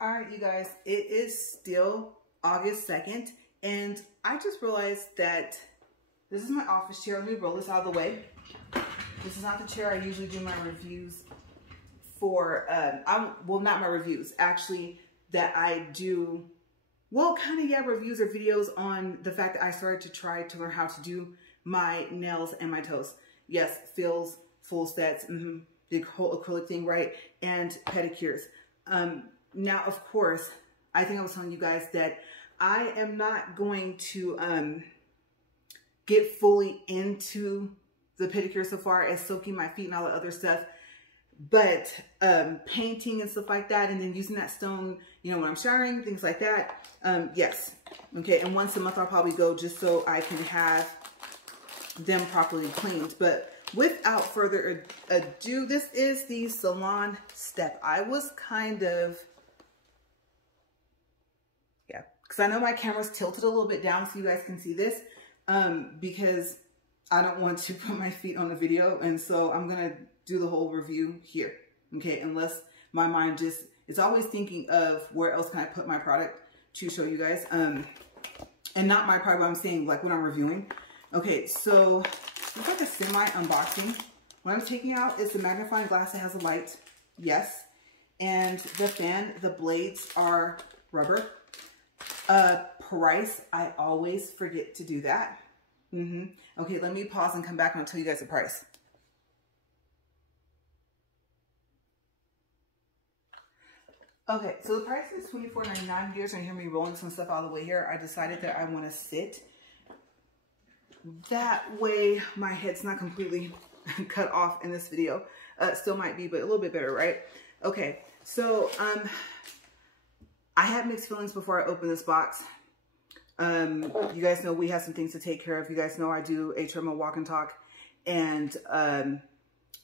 All right, you guys, it is still August 2nd, and I just realized that this is my office chair. Let me roll this out of the way. This is not the chair I usually do my reviews for. Well, not my reviews, actually, that I do, well, kind of, yeah, reviews or videos on the fact that I started to try to learn how to do my nails and my toes. Yes, fills, full sets, the whole acrylic thing, right? And pedicures. Now, of course, I think I was telling you guys that I am not going to get fully into the pedicure so far as soaking my feet and all the other stuff. But painting and stuff like that, and then using that stone, you know, when I'm showering, things like that, yes. Okay, and once a month I'll probably go just so I can have them properly cleaned. But without further ado, this is the Salon Step. I was kind of, yeah, because I know my camera's tilted a little bit down so you guys can see this, because I don't want to put my feet on the video, and so I'm going to do the whole review here, okay, unless my mind just, it's always thinking of where else can I put my product to show you guys, and not my product, but I'm saying like when I'm reviewing. Okay, so it's like a semi-unboxing. What I'm taking out is the magnifying glass that has a light, yes, and the fan, the blades are rubber. Price, I always forget to do that. Okay, let me pause and come back and I'll tell you guys the price. Okay, so the price is $24.99. You guys are gonna hear me rolling some stuff out of the way here. I decided that I want to sit. That way my head's not completely cut off in this video. Still might be, but a little bit better, right? Okay, so I had mixed feelings before I opened this box. You guys know we have some things to take care of. You guys know I do a treadmill walk and talk. And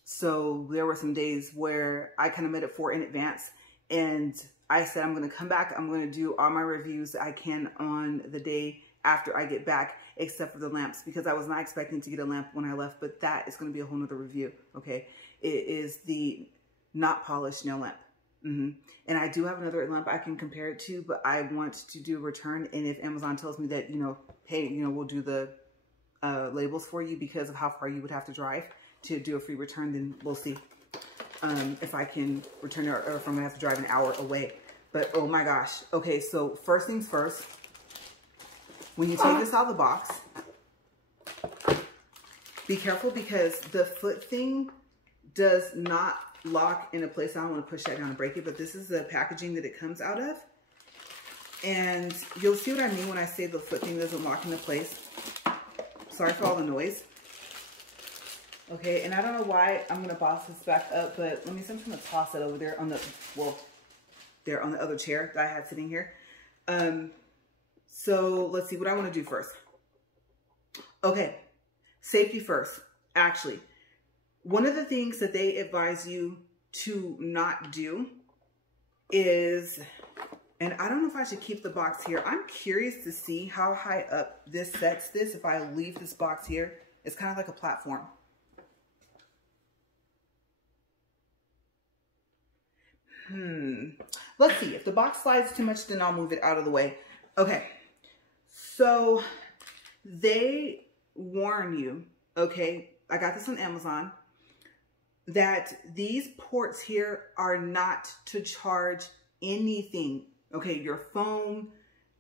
so there were some days where I kind of made it in advance. And I said, I'm going to come back. I'm going to do all my reviews that I can on the day after I get back, except for the lamps, because I was not expecting to get a lamp when I left, but that is going to be a whole nother review. Okay. It is the not polished nail lamp. And I do have another lamp I can compare it to, but I want to do a return. And if Amazon tells me that, you know, hey, you know, we'll do the labels for you because of how far you would have to drive to do a free return, then we'll see if I can return it or if I'm gonna have to drive an hour away. But oh my gosh. Okay, so first things first, when you take this out of the box, be careful because the foot thing does not lock into place. I don't want to push that down and break it, but this is the packaging that it comes out of. And you'll see what I mean when I say the foot thing doesn't lock into place. Sorry for all the noise. Okay, and I don't know why I'm going to box this back up, but let me see, I'm just going to toss it over there on the, well, there on the other chair that I had sitting here. So let's see what I want to do first. Okay, safety first. Actually, one of the things that they advise you to not do is, and I don't know if I should keep the box here. I'm curious to see how high up this sets this if I leave this box here. It's kind of like a platform. Let's see. If the box slides too much, then I'll move it out of the way. Okay. So they warn you, okay, I got this on Amazon, that these ports here are not to charge anything. Okay, your phone,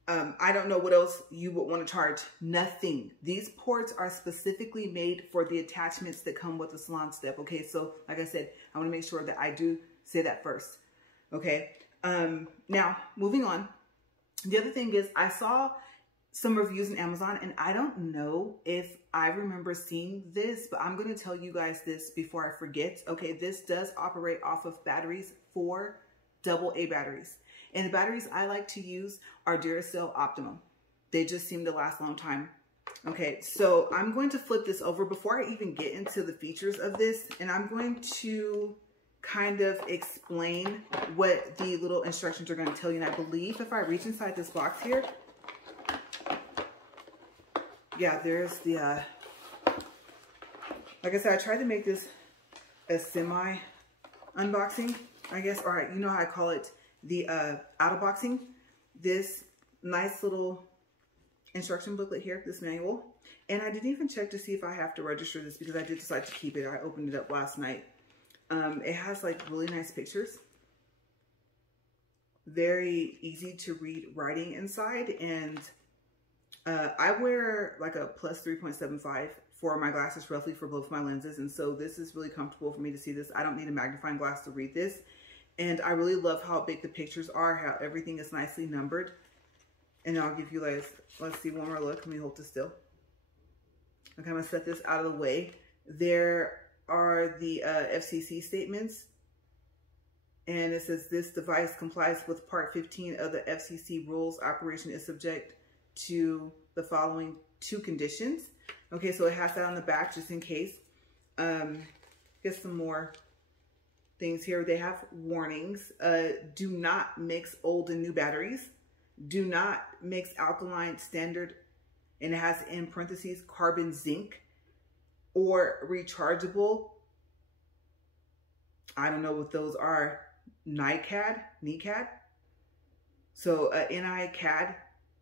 I don't know what else you would want to charge. Nothing. These ports are specifically made for the attachments that come with the Salon Step. Okay, so like I said, I want to make sure that I do say that first. Okay, now moving on. The other thing is I saw some reviews on Amazon, and I don't know if I remember seeing this, but I'm going to tell you guys this before I forget. Okay, this does operate off of batteries, 4 AA batteries. And the batteries I like to use are Duracell Optimum. They just seem to last a long time. Okay, so I'm going to flip this over before I even get into the features of this, and I'm going to kind of explain what the little instructions are going to tell you. And I believe if I reach inside this box here, yeah, there's the, like I said, I tried to make this a semi unboxing, I guess, or you know how I call it the out-of-boxing, this nice little instruction booklet here, this manual. And I didn't even check to see if I have to register this because I did decide to keep it. I opened it up last night. It has like really nice pictures. Very easy to read writing inside. And I wear like a plus 3.75 for my glasses, roughly for both my lenses. And so this is really comfortable for me to see this. I don't need a magnifying glass to read this. And I really love how big the pictures are, how everything is nicely numbered. And I'll give you guys, let's see, one more look. Let me hold this still. Okay, I'm gonna set this out of the way. There are the FCC statements. And it says this device complies with part 15 of the FCC rules. Operation is subject to the following 2 conditions. Okay, so it has that on the back just in case. Get some more things here. They have warnings. Do not mix old and new batteries. Do not mix alkaline standard, and it has in parentheses carbon zinc or rechargeable. I don't know what those are. NiCad. So NiCad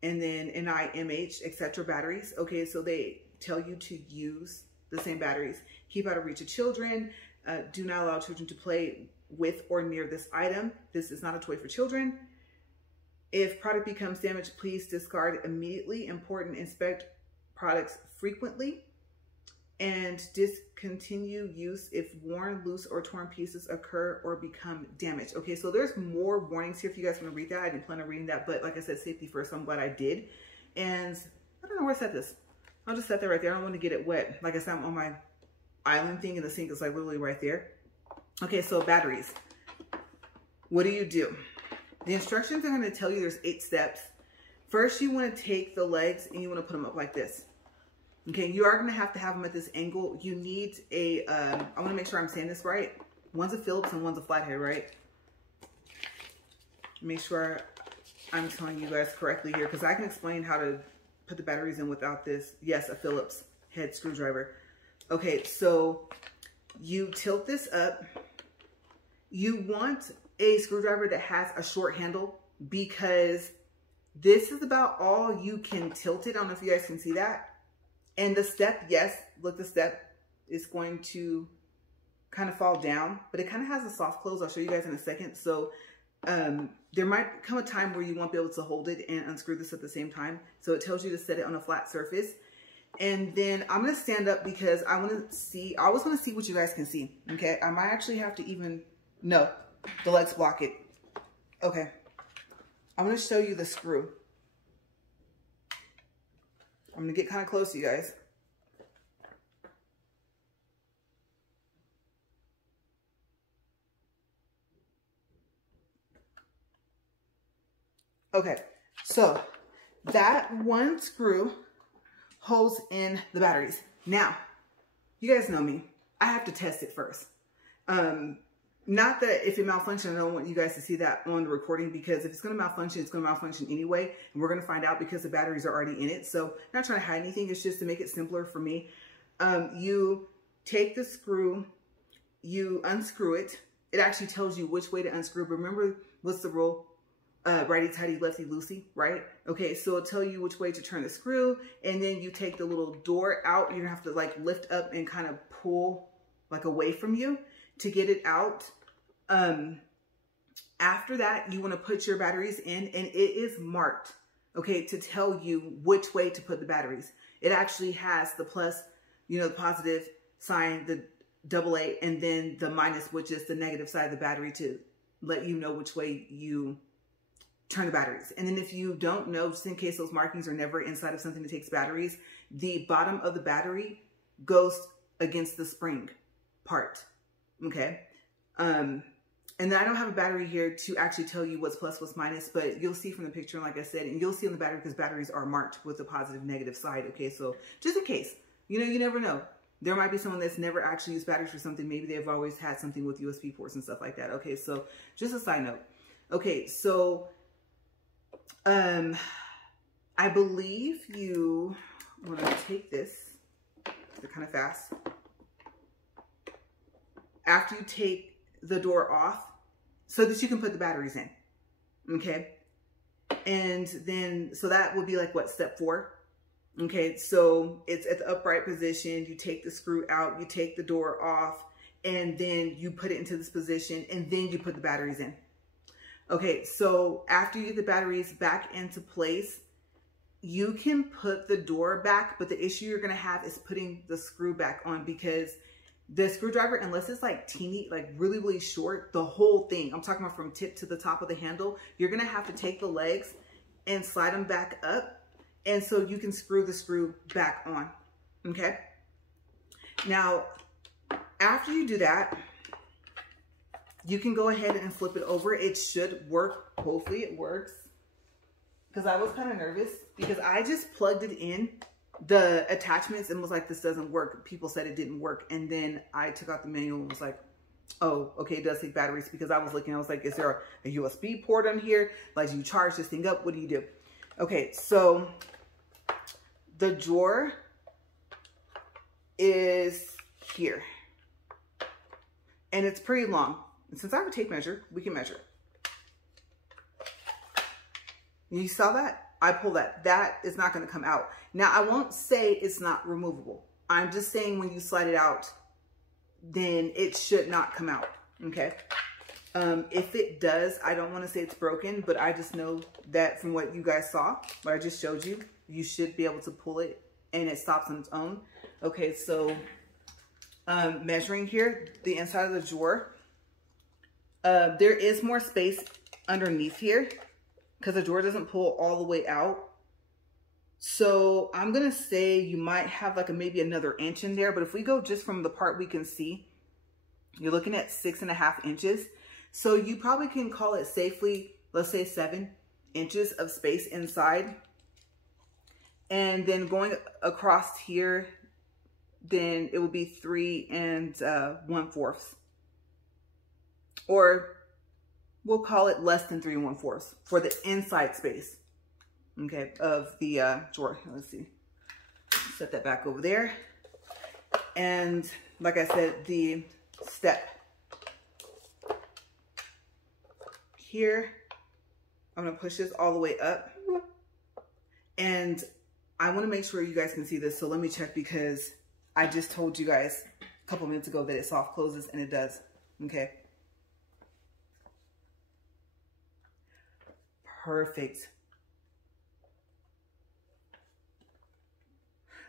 and then NiMH, etc. batteries. Okay, so they tell you to use the same batteries. Keep out of reach of children. Do not allow children to play with or near this item. This is not a toy for children. If product becomes damaged, please discard immediately. Important, inspect products frequently. And discontinue use if worn, loose, or torn pieces occur or become damaged. Okay, so there's more warnings here if you guys want to read that. I didn't plan on reading that, but like I said, safety first, so I'm glad I did. And I don't know where I set this. I'll just set that right there. I don't want to get it wet. Like I said, I'm on my island thing and the sink is like literally right there. Okay, so batteries. What do? The instructions are going to tell you there's 8 steps. First, you want to take the legs and you want to put them up like this. Okay, you are going to have them at this angle. You need a, I want to make sure I'm saying this right. One's a Phillips and one's a flathead, right? Make sure I'm telling you guys correctly here because I can explain how to put the batteries in without this. Yes, a Phillips head screwdriver. Okay, so you tilt this up. You want a screwdriver that has a short handle because this is about all you can tilt it. I don't know if you guys can see that. And the step, yes, look, the step is going to kind of fall down, but it kind of has a soft close. I'll show you guys in a second. So there might come a time where you won't be able to hold it and unscrew this at the same time. So it tells you to set it on a flat surface. And then I'm going to stand up because I want to see, I always want to see what you guys can see. Okay. I might actually have to even, no, the legs block it. Okay. I'm going to show you the screw. I'm going to get kind of close to you guys. Okay, so that one screw holds in the batteries. Now, you guys know me. I have to test it first. Not that if it malfunctions, I don't want you guys to see that on the recording because if it's going to malfunction, it's going to malfunction anyway. And we're going to find out because the batteries are already in it. So I'm not trying to hide anything. It's just to make it simpler for me. You take the screw, you unscrew it. It actually tells you which way to unscrew. But remember, what's the rule? Righty-tighty, lefty-loosey, right? Okay, so it'll tell you which way to turn the screw. And then you take the little door out. You're going to have to like lift up and kind of pull like away from you to get it out. After that, you want to put your batteries in and it is marked, okay, to tell you which way to put the batteries. It actually has the plus, you know, the positive sign, the AA, and then the minus, which is the negative side of the battery to let you know which way you turn the batteries. And then if you don't know, just in case those markings are never inside of something that takes batteries, the bottom of the battery goes against the spring part. Okay. And then I don't have a battery here to actually tell you what's plus, what's minus, but you'll see from the picture, like I said, and you'll see on the battery because batteries are marked with the positive, negative side. Okay. So just in case, you know, you never know. There might be someone that's never actually used batteries for something. Maybe they've always had something with USB ports and stuff like that. Okay. So just a side note. Okay. So, I believe you want to take this, they're kind of fast. After you take the door off so that you can put the batteries in. Okay. And then, so that would be like what, step 4. Okay. So it's at the upright position. You take the screw out, you take the door off, and then you put it into this position, and then you put the batteries in. Okay. So after you get the batteries back into place, you can put the door back, but the issue you're going to have is putting the screw back on, because the screwdriver, unless it's like teeny, like really, really short, the whole thing, I'm talking about from tip to the top of the handle, you're going to have to take the legs and slide them back up. And so you can screw the screw back on. Okay. Now, after you do that, you can go ahead and flip it over. It should work. Hopefully it works. Because I was kind of nervous because I just plugged it in the attachments and was like, this doesn't work. People said it didn't work. And then I took out the manual and was like, oh, okay, it does take batteries, because I was looking, I was like, is there a USB port on here? Like, do you charge this thing up? What do you do? Okay, so the drawer is here. And it's pretty long. And since I have a tape measure, we can measure. You saw that? I pull that. That is not going to come out. Now, I won't say it's not removable. I'm just saying when you slide it out, then it should not come out. Okay. If it does, I don't want to say it's broken, but I just know that from what you guys saw, what I just showed you, you should be able to pull it and it stops on its own. Okay. So, measuring here, the inside of the drawer, there is more space underneath here, because the drawer doesn't pull all the way out. So I'm going to say you might have like maybe another inch in there. But if we go just from the part we can see, you're looking at 6.5 inches. So you probably can call it safely, let's say 7 inches of space inside. And then going across here, then it would be 3 1/4. Or we'll call it less than 3 1/4 for the inside space, okay, of the drawer. Let's see. Set that back over there. And like I said, the step here, I'm going to push this all the way up. And I want to make sure you guys can see this. So let me check, because I just told you guys a couple minutes ago that it soft closes, and it does. Okay. Perfect.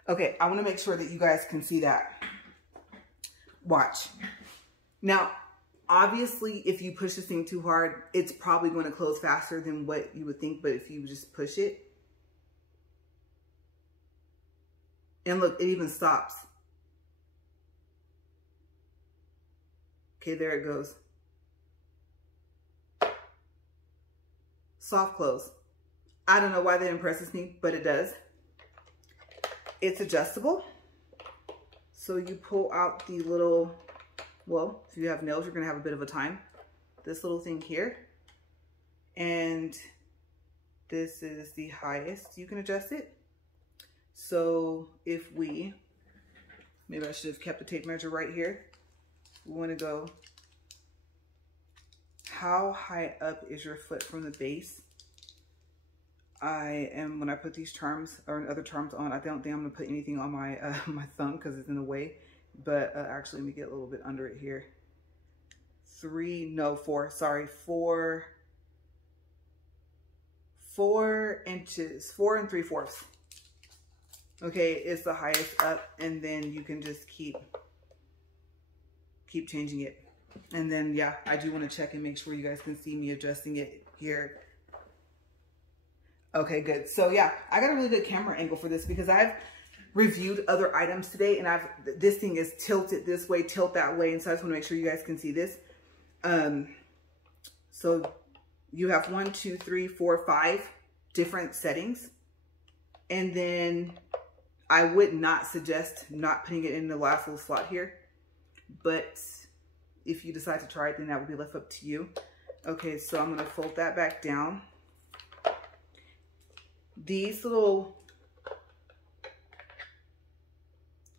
Okay, I want to make sure that you guys can see that. Watch. Now, obviously, if you push this thing too hard, it's probably going to close faster than what you would think, but if you just push it, and look, it even stops. Okay, there it goes. Soft close. I don't know why that impresses me, but it does. It's adjustable. So you pull out the little, well, if you have nails, you're going to have a bit of a time. This little thing here. And this is the highest you can adjust it. So if we, maybe I should have kept the tape measure right here. We want to go, how high up is your foot from the base? When I put these charms or other charms on, I don't think I'm going to put anything on my my thumb because it's in the way. But actually, let me get a little bit under it here. 4 inches, 4 3/4. Okay, it's the highest up, and then you can just keep changing it. And then, yeah, I do want to check and make sure you guys can see me adjusting it here. Okay, good. So yeah, I got a really good camera angle for this because I've reviewed other items today, and this thing is tilted this way, tilt that way. And so I just want to make sure you guys can see this. So you have 1, 2, 3, 4, 5 different settings. And then I would not suggest not putting it in the last little slot here. But if you decide to try it, then that would be left up to you. Okay, so I'm going to fold that back down. These little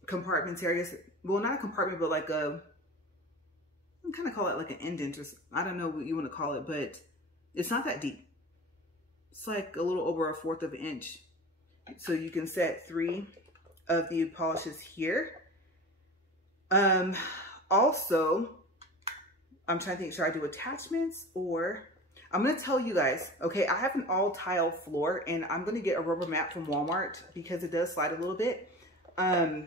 compartments areas, well, not a compartment, but like I kind of call it like an indent, or I don't know what you want to call it, but It's not that deep. It's like a little over 1/4 of an inch. So you can set 3 of the polishes here. Also, I'm trying to think, should I do attachments or... I'm going to tell you guys, okay, I have an all tile floor and I'm going to get a rubber mat from Walmart because it does slide a little bit. I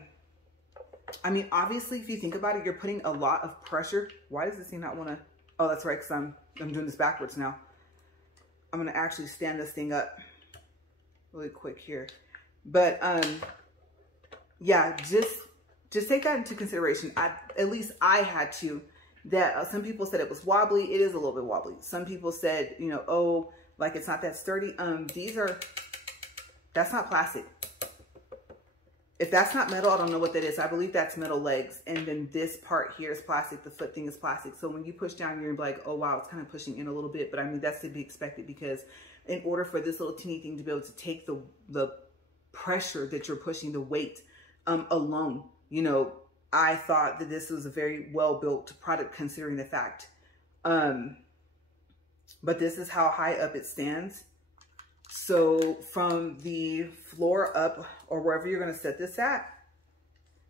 mean, obviously, if you think about it, you're putting a lot of pressure. Why does this thing not want to... Oh, that's right, because I'm doing this backwards now. I'm going to actually stand this thing up really quick here. But, yeah, just take that into consideration. At least I had to. That some people said it was wobbly. It is a little bit wobbly. Some people said, you know, oh, like it's not that sturdy. That's not plastic. If that's not metal, I don't know what that is. I believe that's metal legs. And then this part here is plastic. The foot thing is plastic. So when you push down, you're like, oh, wow, it's kind of pushing in a little bit. But I mean, that's to be expected because in order for this little teeny thing to be able to take the pressure that you're pushing, the weight alone, you know, I thought that this was a very well-built product considering the fact. But this is how high up it stands. So from the floor up or wherever you're going to set this at,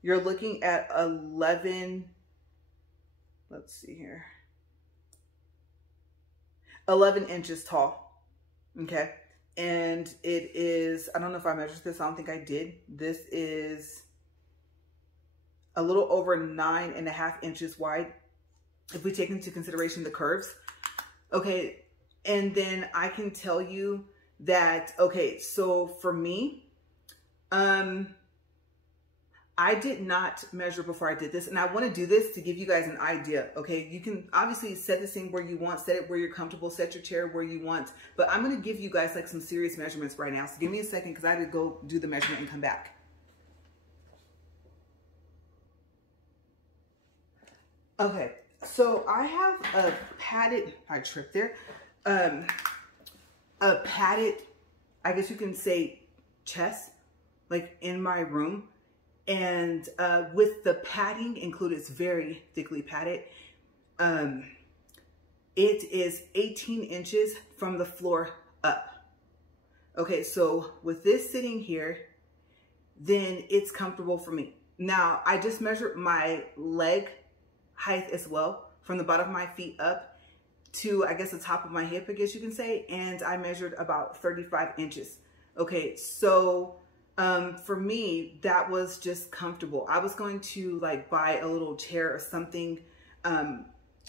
you're looking at 11, let's see here, 11 inches tall. Okay. And it is, I don't know if I measured this. I don't think I did. This is a little over 9.5 inches wide, if we take into consideration the curves. Okay, and then I can tell you that, okay, so for me, I did not measure before I did this, and I want to do this to give you guys an idea, okay? You can obviously set this thing where you want, set it where you're comfortable, set your chair where you want, but I'm going to give you guys like some serious measurements right now, so give me a second because I had to go do the measurement and come back. Okay, so I have a padded, I tripped there, a padded, I guess you can say chest, like in my room. And with the padding included, it's very thickly padded. It is 18 inches from the floor up. Okay, so with this sitting here, then it's comfortable for me. Now, I just measured my leg height as well, from the bottom of my feet up to, I guess, the top of my hip, I guess you can say, and I measured about 35 inches. Okay, so for me, that was just comfortable. I was going to like buy a little chair or something.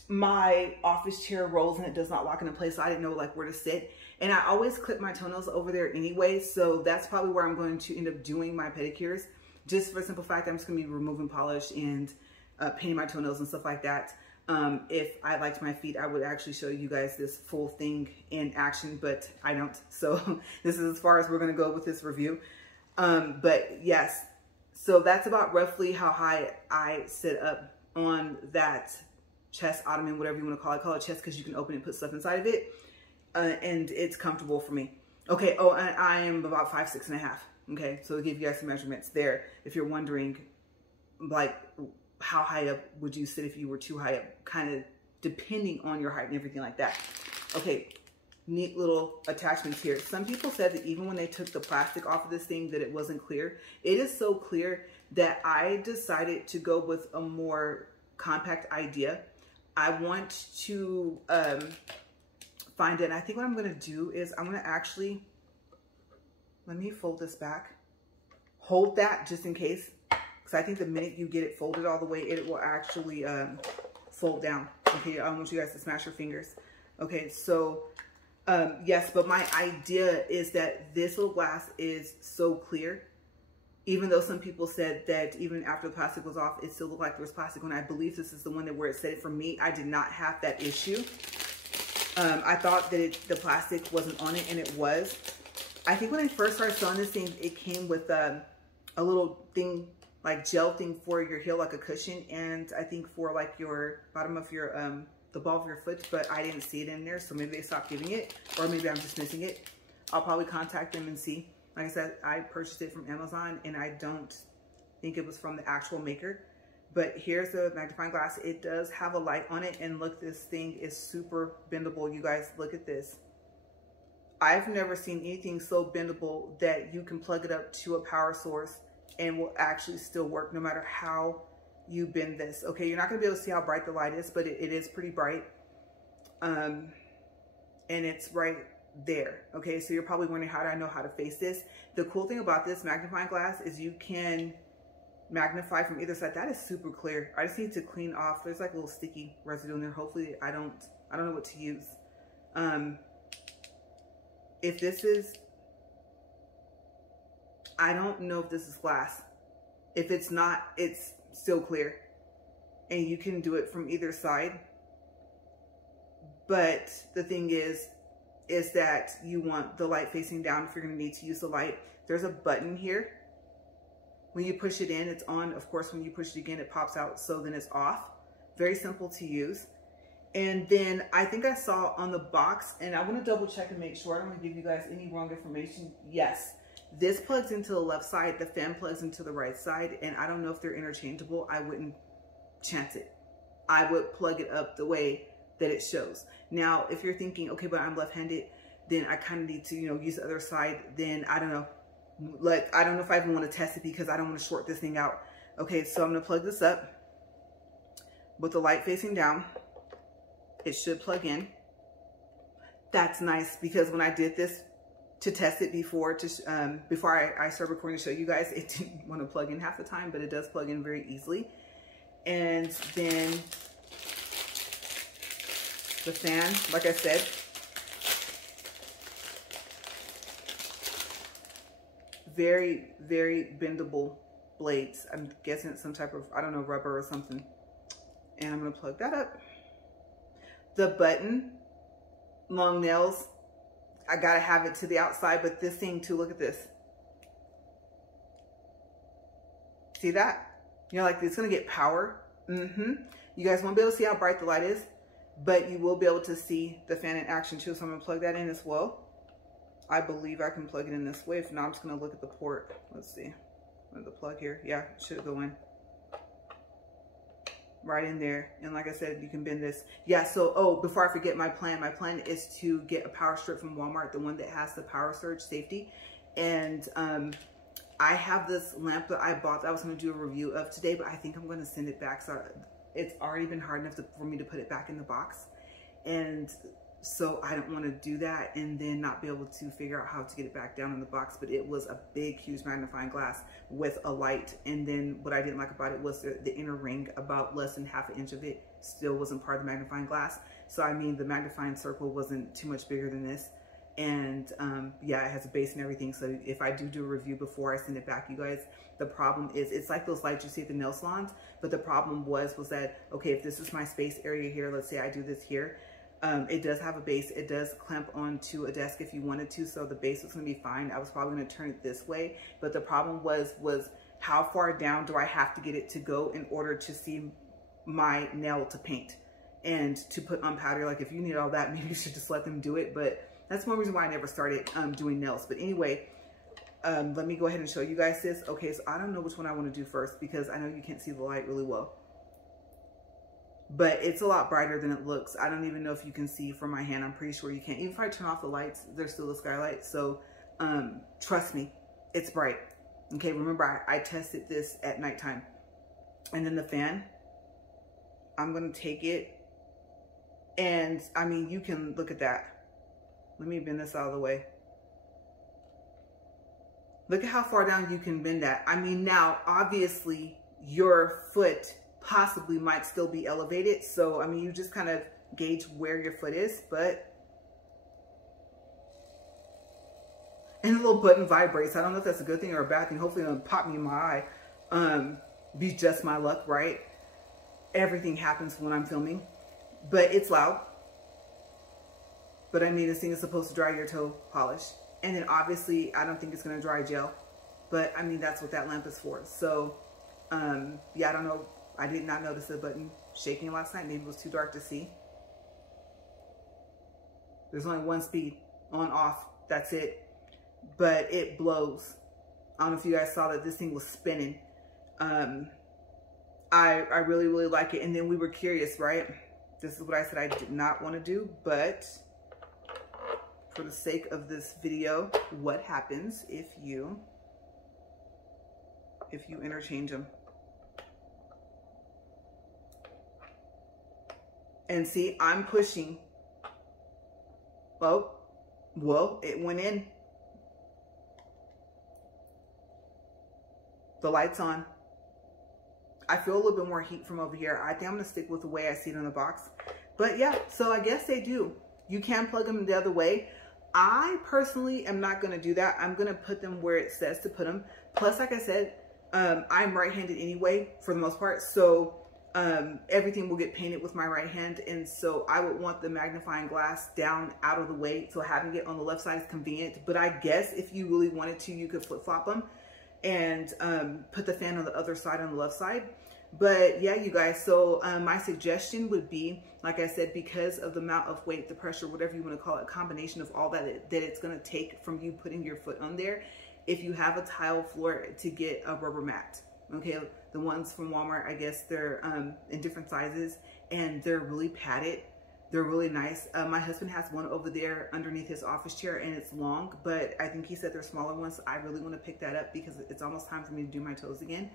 My office chair rolls and it does not lock into place, so I didn't know like where to sit. And I always clip my toenails over there anyway, so that's probably where I'm going to end up doing my pedicures, just for the simple fact I'm just going to be removing polish and painting my toenails and stuff like that. If I liked my feet, I would actually show you guys this full thing in action, but I don't. So this is as far as we're going to go with this review. But yes, so that's about roughly how high I sit up on that chest ottoman, whatever you want to call it. Call it chest because you can open it and put stuff inside of it. And it's comfortable for me. Okay. Oh, and I am about 5'6.5". Okay. So I'll give you guys some measurements there. If you're wondering, like, how high up would you sit if you were too high up, kind of depending on your height and everything like that. Okay, neat little attachments here. Some people said that even when they took the plastic off of this thing that it wasn't clear. It is so clear that I decided to go with a more compact idea. I want to find it, and I think what I'm going to do is I'm going to actually, let me fold this back, hold that just in case. I think the minute you get it folded all the way, it will actually fold down. Okay, I want you guys to smash your fingers. Okay, so yes, but my idea is that this little glass is so clear, even though some people said that even after the plastic was off, it still looked like there was plastic on it. I believe this is the one that where it said it. For me, I did not have that issue. I thought that the plastic wasn't on it, and it was. I think when I first started selling this thing, it came with a little thing, like gel thing for your heel, like a cushion, and I think for like your bottom of your the ball of your foot, but I didn't see it in there, so maybe they stopped giving it, or maybe I'm just missing it. I'll probably contact them and see. Like I said, I purchased it from Amazon, and I don't think it was from the actual maker. But here's the magnifying glass. It does have a light on it, and look, this thing is super bendable. You guys, look at this. I've never seen anything so bendable that you can plug it up to a power source and will actually still work no matter how you bend this. Okay, you're not gonna be able to see how bright the light is, but it is pretty bright. And it's right there. Okay, so you're probably wondering, how do I know how to face this? The cool thing about this magnifying glass is you can magnify from either side. That is super clear. I just need to clean off. There's like a little sticky residue in there. Hopefully I don't know what to use. If this is, I don't know if this is glass. If it's not, it's still clear. And you can do it from either side. But the thing is that you want the light facing down if you're going to need to use the light. There's a button here. When you push it in, it's on. Of course, when you push it again, it pops out. So then it's off. Very simple to use. And then I think I saw on the box, and I want to double check and make sure I don't want to give you guys any wrong information. Yes, this plugs into the left side. The fan plugs into the right side. And I don't know if they're interchangeable. I wouldn't chance it. I would plug it up the way that it shows. Now, if you're thinking, okay, but I'm left-handed, then I kind of need to, use the other side. Then I don't know. Like, I don't know if I even want to test it because I don't want to short this thing out. Okay, so I'm going to plug this up with the light facing down. It should plug in. That's nice because when I did this to test it before I started recording to show you guys, it didn't want to plug in half the time, but it does plug in very easily. And then the fan, like I said, very, very bendable blades. I'm guessing it's some type of, I don't know, rubber or something. And I'm going to plug that up. The button, long nails, I got to have it to the outside, but this thing too, look at this. See that? Like, it's going to get power. You guys won't be able to see how bright the light is, but you will be able to see the fan in action too. So I'm going to plug that in as well. I believe I can plug it in this way. If not, I'm just going to look at the port. Let's see. The plug here. Yeah, it should go in. Right in there. And like I said, you can bend this. Yeah, so, before I forget my plan. My plan is to get a power strip from Walmart, the one that has the power surge safety. And I have this lamp that I bought that I was going to do a review of today, but I think I'm going to send it back. So it's already been hard enough for me to put it back in the box. And so I don't want to do that and then not be able to figure out how to get it back down in the box. But it was a big, huge magnifying glass with a light. And then what I didn't like about it was the inner ring, about less than ½ inch of it still wasn't part of the magnifying glass. So I mean, the magnifying circle wasn't too much bigger than this. And yeah, it has a base and everything. So if I do a review before I send it back, you guys, the problem is, it's like those lights you see at the nail salons. But the problem was that, okay, if this is my space area here, let's say I do this here, it does have a base. It does clamp onto a desk if you wanted to. So the base was going to be fine. I was probably going to turn it this way. But the problem was how far down do I have to get it to go in order to see my nail to paint and to put on powder? Like, if you need all that, maybe you should just let them do it. But that's one reason why I never started doing nails. But anyway, let me go ahead and show you guys this. Okay, so I don't know which one I want to do first because I know you can't see the light really well. But it's a lot brighter than it looks. I don't even know if you can see from my hand. I'm pretty sure you can't. Even if I turn off the lights, there's still a skylight. So trust me, it's bright. Okay, remember I tested this at nighttime. And then the fan, I'm going to take it. And I mean, you can look at that. Let me bend this out of the way. Look at how far down you can bend that. I mean, now, obviously, your foot possibly might still be elevated. So, I mean, you just kind of gauge where your foot is, but. And the little button vibrates. I don't know if that's a good thing or a bad thing. Hopefully it doesn't pop me in my eye. Be just my luck, right? Everything happens when I'm filming. But it's loud. But I mean, this thing is supposed to dry your toe polish. And then obviously, I don't think it's going to dry gel. But I mean, that's what that lamp is for. So, yeah, I don't know. I did not notice the button shaking last night. Maybe it was too dark to see. There's only one speed, on, off. That's it. But it blows. I don't know if you guys saw that this thing was spinning. I really, really like it. And then we were curious, right? This is what I said I did not want to do, but for the sake of this video, what happens if you interchange them. And see, I'm pushing. Oh, whoa, it went in. The light's on. I feel a little bit more heat from over here. I think I'm gonna stick with the way I see it in the box. But yeah, so I guess they do. You can plug them the other way. I personally am not gonna do that. I'm gonna put them where it says to put them. Plus, like I said, I'm right-handed anyway, for the most part. So everything will get painted with my right hand. And so I would want the magnifying glass down out of the way. So having it on the left side is convenient. But I guess if you really wanted to, you could flip-flop them and put the fan on the other side on the left side. But yeah, you guys, so my suggestion would be, like I said, because of the amount of weight, the pressure, whatever you want to call it, combination of all that it's going to take from you putting your foot on there, if you have a tile floor, to get a rubber mat. Okay, the ones from Walmart, I guess they're in different sizes, and they're really padded. They're really nice. My husband has one over there underneath his office chair, and it's long, but I think he said they're smaller ones. I really want to pick that up because it's almost time for me to do my toes again.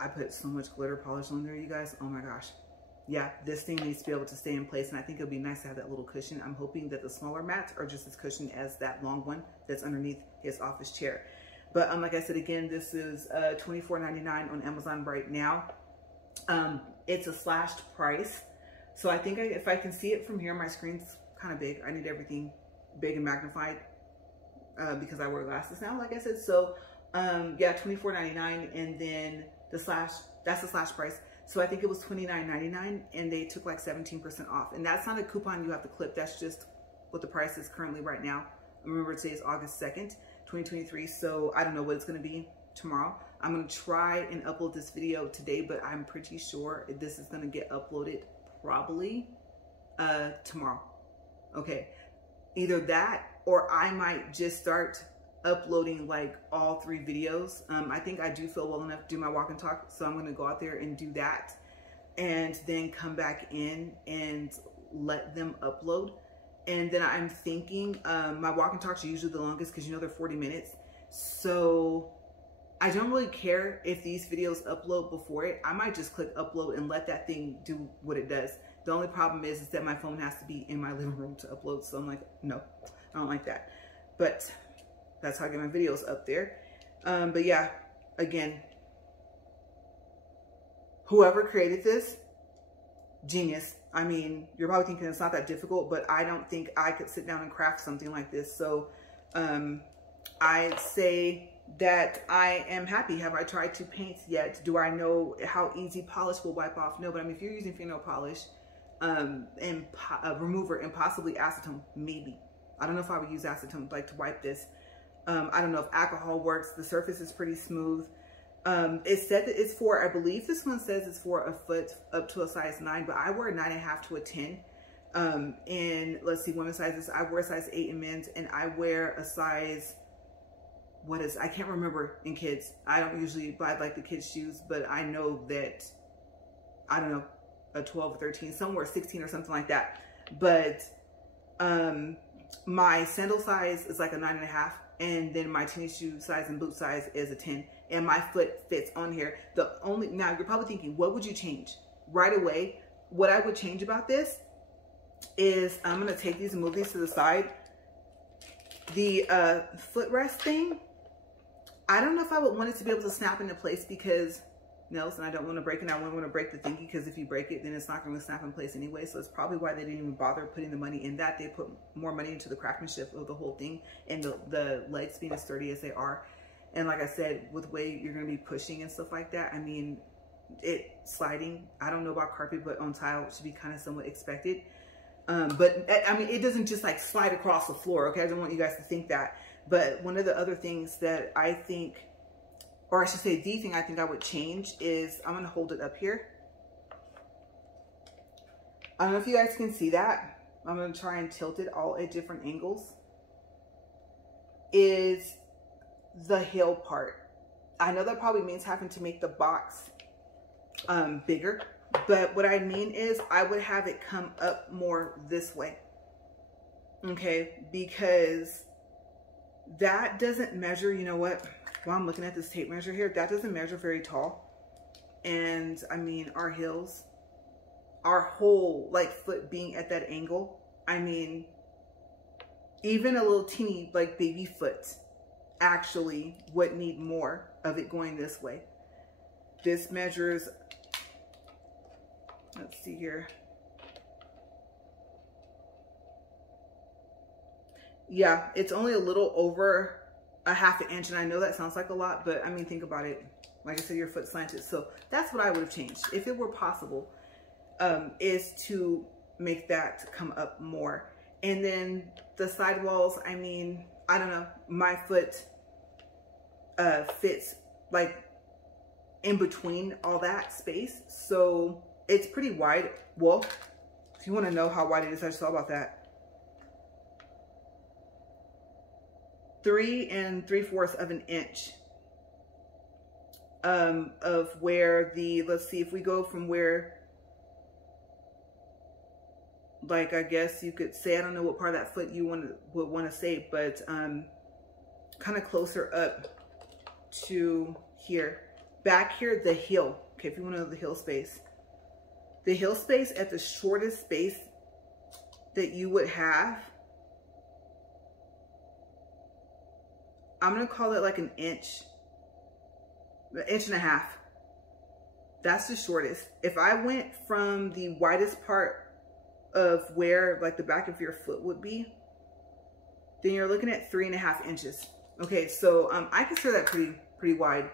I put so much glitter polish on there, you guys. Oh my gosh. Yeah, this thing needs to be able to stay in place, and I think it'll be nice to have that little cushion. I'm hoping that the smaller mats are just as cushioned as that long one that's underneath his office chair. But like I said, again, this is $24.99 on Amazon right now. It's a slashed price. So I think if I can see it from here, my screen's kind of big. I need everything big and magnified because I wear glasses now, like I said. So yeah, $24.99, and then that's the slash price. So I think it was $29.99, and they took like 17% off. And that's not a coupon you have to clip. That's just what the price is currently right now. Remember, today is August 2nd, 2023. So I don't know what it's going to be tomorrow. I'm going to try and upload this video today, but I'm pretty sure this is going to get uploaded probably tomorrow. Okay, either that, or I might just start uploading like all 3 videos. I think I do feel well enough to do my walk and talk, so I'm going to go out there and do that, and then come back in and let them upload. And then I'm thinking my walk and talks are usually the longest because, you know, they're 40 minutes. So I don't really care if these videos upload before it. I might just click upload and let that thing do what it does. The only problem is that my phone has to be in my living room to upload. So I'm like, no, I don't like that. But that's how I get my videos up there. But yeah, again, whoever created this, genius. I mean, you're probably thinking it's not that difficult, but I don't think I could sit down and craft something like this. So I'd say that I am happy. Have I tried to paint yet? Do I know how easy polish will wipe off? No, but I mean, if you're using fingernail polish and remover and possibly acetone, maybe. I don't know if I would use acetone like to wipe this. I don't know if alcohol works. The surface is pretty smooth. It said that it's for, I believe this one says it's for a foot up to a size 9, but I wear a 9.5 to a 10. And let's see, women's sizes. I wear a size 8 in men's, and I wear a size, I can't remember in kids. I don't usually buy like the kids' shoes, but I know that, I don't know, a 12 or 13, somewhere 16 or something like that. But my sandal size is like a 9.5. And then my tennis shoe size and boot size is a 10. And my foot fits on here. Now you're probably thinking, what would you change? Right away, what I would change about this is I'm going to take these and move these to the side. The footrest thing, I don't know if I would want it to be able to snap into place because nails, and I don't want to break it. I wouldn't want to break the thingy because if you break it, then it's not going to snap in place anyway. So it's probably why they didn't even bother putting the money in that. They put more money into the craftsmanship of the whole thing and the legs being as sturdy as they are. And like I said, with the way you're going to be pushing and stuff like that, I mean, it sliding, I don't know about carpet, but on tile it should be kind of somewhat expected. But I mean, it doesn't just like slide across the floor. Okay, I don't want you guys to think that. But one of the other things that I think, or I should say the thing I think I would change is, I'm going to hold it up here. I don't know if you guys can see that. I'm going to try and tilt it all at different angles. Is the heel part. I know that probably means having to make the box bigger. But what I mean is I would have it come up more this way. okay, because that doesn't measure, you know what, while I'm looking at this tape measure here, that doesn't measure very tall. And I mean, our heels, our whole like foot being at that angle, I mean, even a little teeny like baby foot actually would need more of it going this way. This measures, let's see here. Yeah, it's only a little over a ½ inch, and I know that sounds like a lot, but I mean, think about it. Like I said, your foot slanted. So that's what I would have changed if it were possible, is to make that come up more. And then the sidewalls, I mean, I don't know, my foot fits like in between all that space. So it's pretty wide. Well, if you want to know how wide it is, I just thought about that. 3 3/4 of an inch of where the, let's see, if we go from where, like, I guess you could say, I don't know what part of that foot you would want to say, but kind of closer up to here. Back here, the heel. Okay, if you want to know the heel space. The heel space at the shortest space that you would have, I'm going to call it like an inch and a half. That's the shortest. If I went from the widest part of where like the back of your foot would be, then you're looking at 3.5 inches. Okay, so I consider that pretty wide.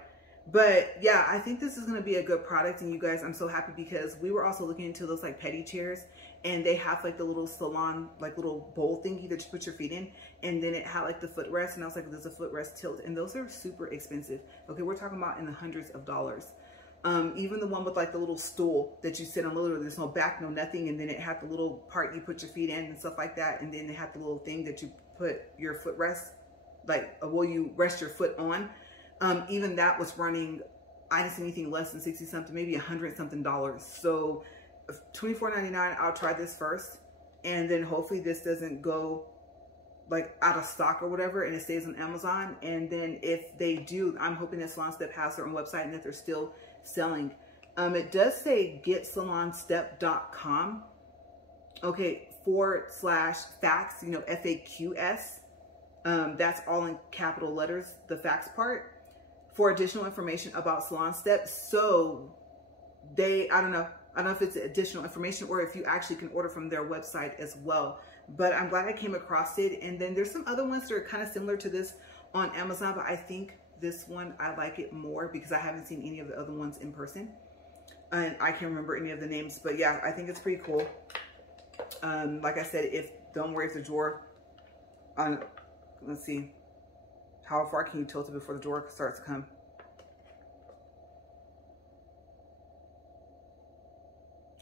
But yeah, I think this is going to be a good product. And you guys, I'm so happy because we were also looking into those like Pedicures, and they have like the little salon, like little bowl thingy that you put your feet in. And then it had like the footrest, and I was like, there's a footrest tilt, and those are super expensive. Okay, we're talking about in the hundreds of dollars. Even the one with like the little stool that you sit on, literally there's no back, no nothing, and then it had the little part you put your feet in and stuff like that, and then it had the little thing that you put your footrest, like, well, you rest your foot on. Even that was running, I didn't see anything less than 60 something, maybe $100 something. So $24.99, I'll try this first, and then hopefully this doesn't go like out of stock or whatever, and it stays on Amazon. And then if they do, I'm hoping that Salon Step has their own website and that they're still selling. It does say getsalonstep.com, okay, /facts, you know, FAQS. That's all in capital letters, the facts part, for additional information about Salon Step. So they, I don't know if it's additional information or if you actually can order from their website as well. But I'm glad I came across it. And then there's some other ones that are kind of similar to this on Amazon, but I think this one, I like it more because I haven't seen any of the other ones in person. And I can't remember any of the names, but yeah, I think it's pretty cool. Like I said, don't worry if the drawer, let's see, how far can you tilt it before the drawer starts to come?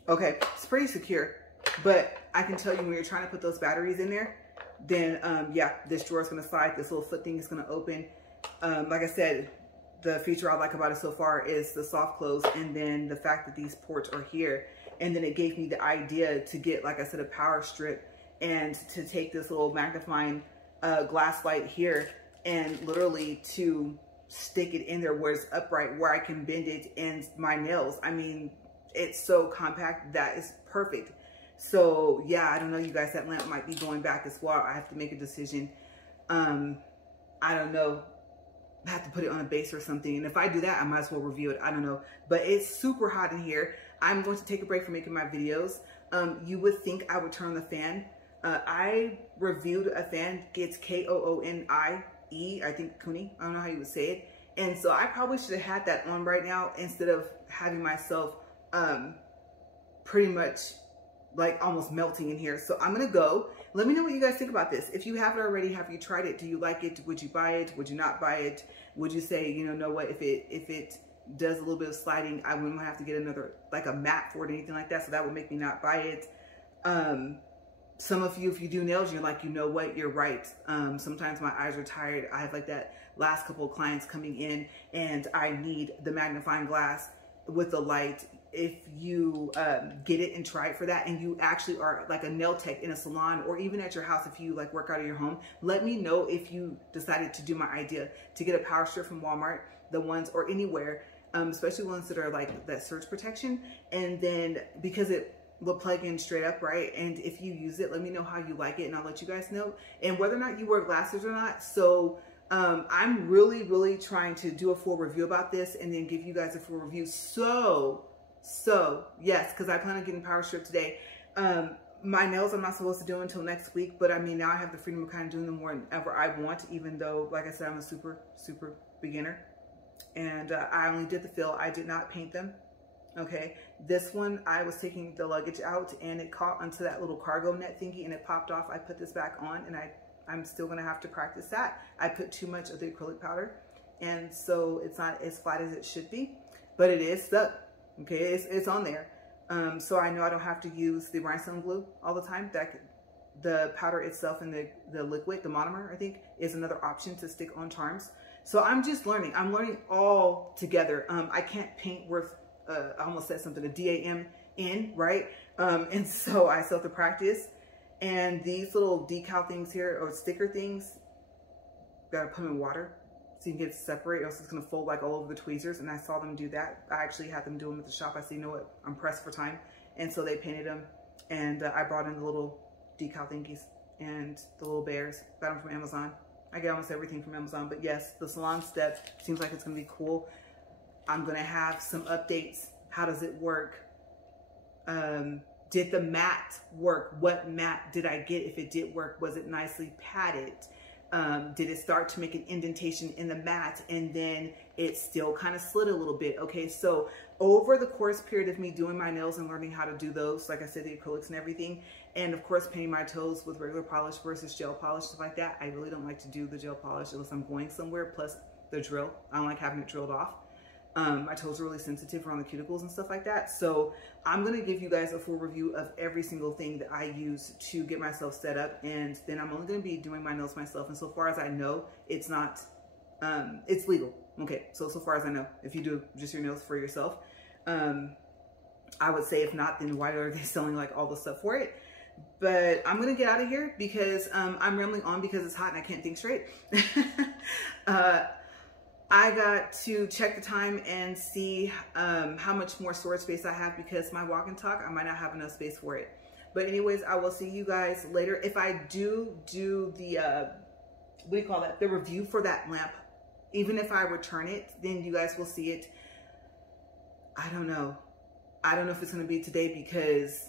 Okay, it's pretty secure, but I can tell you when you're trying to put those batteries in there, then yeah, this drawer is going to slide. This little foot thing is going to open. Like I said, the feature I like about it so far is the soft close, and then the fact that these ports are here. And then it gave me the idea to get, like I said, a power strip, and to take this little magnifying glass light here and literally to stick it in there where it's upright, where I can bend it and my nails. I mean, it's so compact. That is perfect. So yeah, I don't know, you guys, that lamp might be going back as well. I have to make a decision. I don't know. I have to put it on a base or something. And if I do that, I might as well review it. I don't know. But it's super hot in here. I'm going to take a break from making my videos. You would think I would turn on the fan. I reviewed a fan. It's K-O-O-N-I-E. I think Kuni. I don't know how you would say it. And so I probably should have had that on right now instead of having myself pretty much like almost melting in here. So I'm going to go. Let me know what you guys think about this. If you have it already, have you tried it? Do you like it? Would you buy it? Would you not buy it? Would you say, you know what, if it does a little bit of sliding, I wouldn't have to get another, like a mat for it or anything like that. So that would make me not buy it. Some of you, if you do nails, you're like, you know what, you're right. Sometimes my eyes are tired. I have like that last couple of clients coming in and I need the magnifying glass with the light. if you get it and try it for that, and you actually are like a nail tech in a salon, or even at your house if you like work out of your home, let me know if you decided to do my idea to get a power strip from Walmart, the ones, or anywhere, especially ones that are like that surge protection, and then because it will plug in straight up, right? And if you use it, let me know how you like it, and I'll let you guys know, and whether or not you wear glasses or not. So I'm really trying to do a full review about this and then give you guys a full review. So yes, because I plan on getting power strip today. My nails I'm not supposed to do until next week, but I mean, now I have the freedom of kind of doing them whenever I want, even though, like I said, I'm a super beginner. And I only did the fill. I did not paint them. Okay, this one, I was taking the luggage out and it caught onto that little cargo net thingy and it popped off. I put this back on, and I'm still gonna have to practice that. I put too much of the acrylic powder, and so it's not as flat as it should be, but it is stuck. Okay, it's on there. So I know I don't have to use the rhinestone glue all the time. The powder itself and the liquid, the monomer, I think, is another option to stick on charms. So I'm just learning. I'm learning all together. I can't paint worth, I almost said something, a DAMN, right? And so I still have to practice. And these little decal things here, or sticker things, gotta put them in water so you can get it separate, or else it's gonna fold like all over the tweezers. And I saw them do that. I actually had them do them at the shop. I said, you know what, I'm pressed for time. And so they painted them, and I brought in the little decal thingies and the little bears. Got them from Amazon. I get almost everything from Amazon, but yes, the Salon Step seems like it's gonna be cool. I'm gonna have some updates. How does it work? Did the mat work? What mat did I get? If it did work, was it nicely padded? Did it start to make an indentation in the mat and then it still kind of slid a little bit? Okay, so over the course period of me doing my nails and learning how to do those, like I said, the acrylics and everything, and of course painting my toes with regular polish versus gel polish, stuff like that. I really don't like to do the gel polish unless I'm going somewhere, plus the drill. I don't like having it drilled off. My toes are really sensitive around the cuticles and stuff like that. So I'm going to give you guys a full review of every single thing that I use to get myself set up. And then I'm only going to be doing my nails myself. And so far as I know, it's not, it's legal. Okay. So far as I know, if you do just your nails for yourself, I would say if not, then why are they selling like all the stuff for it? But I'm going to get out of here because I'm rambling on because it's hot and I can't think straight. I got to check the time and see how much more storage space I have, because my walk and talk, I might not have enough space for it. But anyways, I will see you guys later. If I do the, what do you call that? The review for that lamp, even if I return it, then you guys will see it. I don't know. I don't know if it's going to be today, because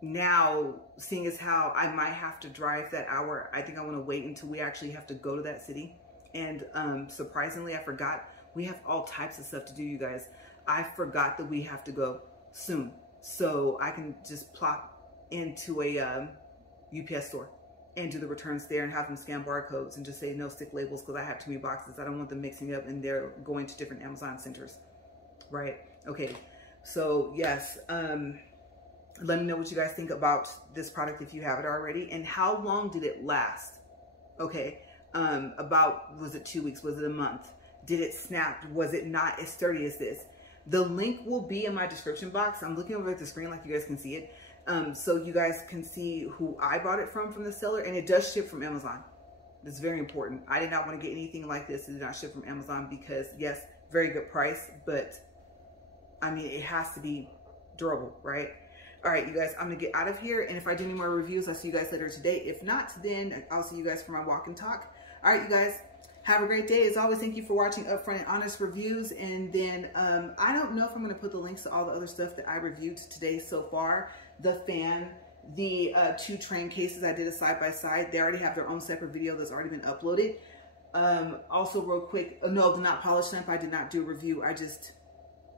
now, seeing as how I might have to drive that hour, I think I want to wait until we actually have to go to that city. And surprisingly, I forgot, we have all types of stuff to do, you guys. I forgot that we have to go soon. So I can just plop into a UPS store and do the returns there and have them scan barcodes and just say no stick labels, because I have too many boxes. I don't want them mixing up and they're going to different Amazon centers, right? Okay, so yes, let me know what you guys think about this product if you have it already, and how long did it last? Okay. About, was it 2 weeks? Was it a month? Did it snap? Was it not as sturdy as this? The link will be in my description box. I'm looking over at the screen like you guys can see it. So you guys can see who I bought it from the seller, and it does ship from Amazon. It's very important. I did not want to get anything like this. It did not ship from Amazon because yes, very good price, but I mean, it has to be durable, right? All right, you guys, I'm gonna get out of here. And if I do any more reviews, I'll see you guys later today. If not, then I'll see you guys for my walk and talk. All right, you guys, have a great day. As always, thank you for watching Upfront and Honest Reviews. And then I don't know if I'm going to put the links to all the other stuff that I reviewed today so far. The fan, the 2 train cases, I did a side-by-side. They already have their own separate video that's already been uploaded. Also, real quick, no, the not polished lamp, I did not do a review. I just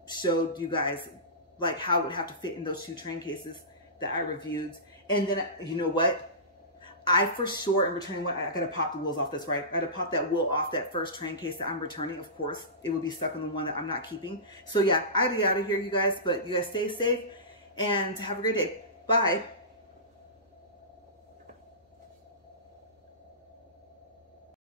showed you guys like how it would have to fit in those 2 train cases that I reviewed. And then, you know what? I for sure am returning one. I gotta pop the wheels off this, right? I gotta pop that wheel off that first train case that I'm returning. Of course, it would be stuck on the one that I'm not keeping. So yeah, I gotta get out of here, you guys. But you guys stay safe and have a great day. Bye.